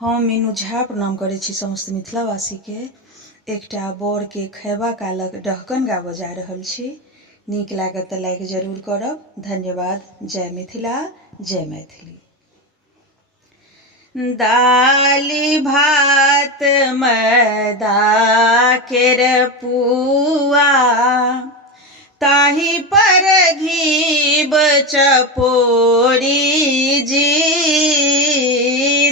हम मीनू झा प्रणाम करै छी समस्त मिथिलावासी के। एकटा बर के खैबा कालक डहकन गाबऽ जा रहल छी। नीक लागत तऽ लाइक जरूर करब। धन्यवाद। जय मिथिला, जय मैथिली। दालि भात मैदा केर पुआ, ताहि पर घीब चपोरी जी।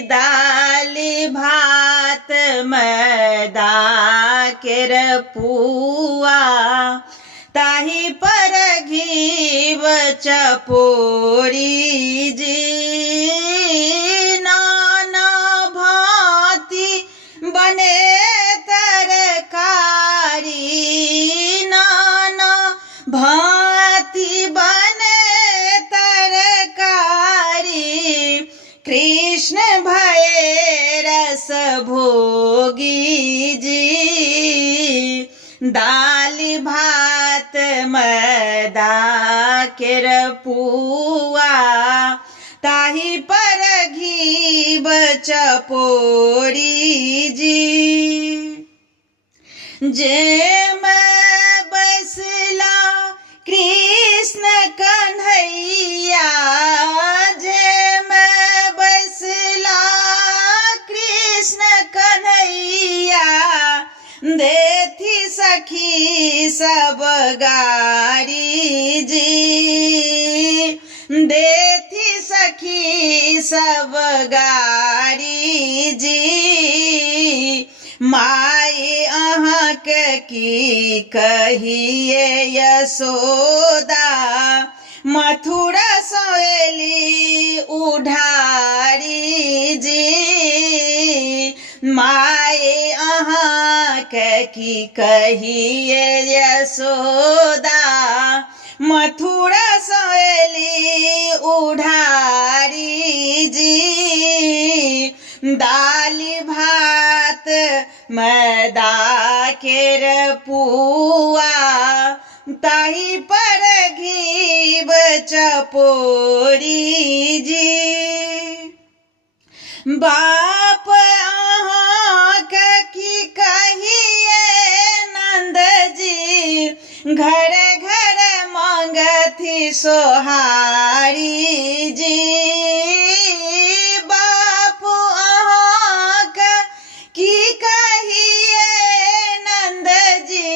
दालि भात मैदा केर पुआ, ताहि पर घीब चपोरी जी। नाना भांति बने तरकारी, नाना भांति बने तरकारी। कृष्ण भये रस भोगी जी। दालि भात मैदा केर पुआ, ताहि पर घीब चपोरी जी। जे मैं बैसला कृष्ण कन्हैया, जे मैं बैसला कृष्ण कन्हैया। देथी सखी सब गारी जी, देथी सखी सब गारी जी। माई अहाँके की कहिए यशोदा, मथुरा सोएली उधारी जी। माई अहाँके की कहिए यशोदा, मथुरा सोएली उधारी जी। दालि भात मैदा केर पुआ, ताहि पर घीब चपोरी जी। बाप अहाँके की कहिए नंद जी, घर घर मांगथि सोहारी जी। बाप अहाँके की कहिए नंद जी,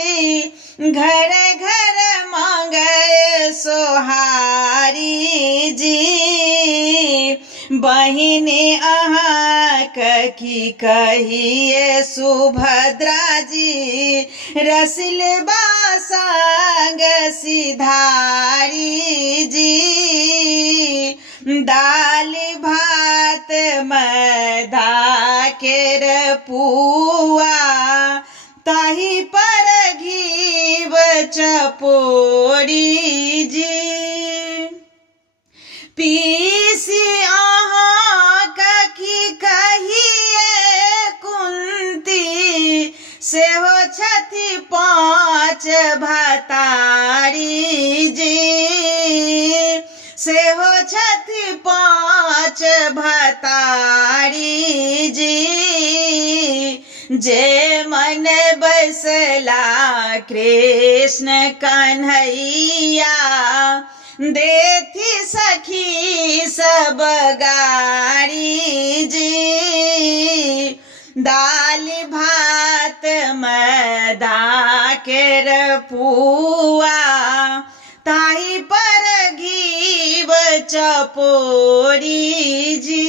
घर घर मांगे सोहारी जी। बहिनी अहाँके की कहिए सुभद्रा जी, रसिलबा संग सिधारी जी। दालि भात मैदा केर पुआ, ताहि पर घीब चपोरी जी। पीसी अहाँके की कहिए कुंती, सेहो छथि पाँच भतारी जी। सेहो छथि पाँच भतारी जी। जे मन बैसला कृष्ण कन्हैया, देथी सखी सब गारी जी। दालि भात मैदा केर पुआ, ताहि पर घीब चपोरी जी।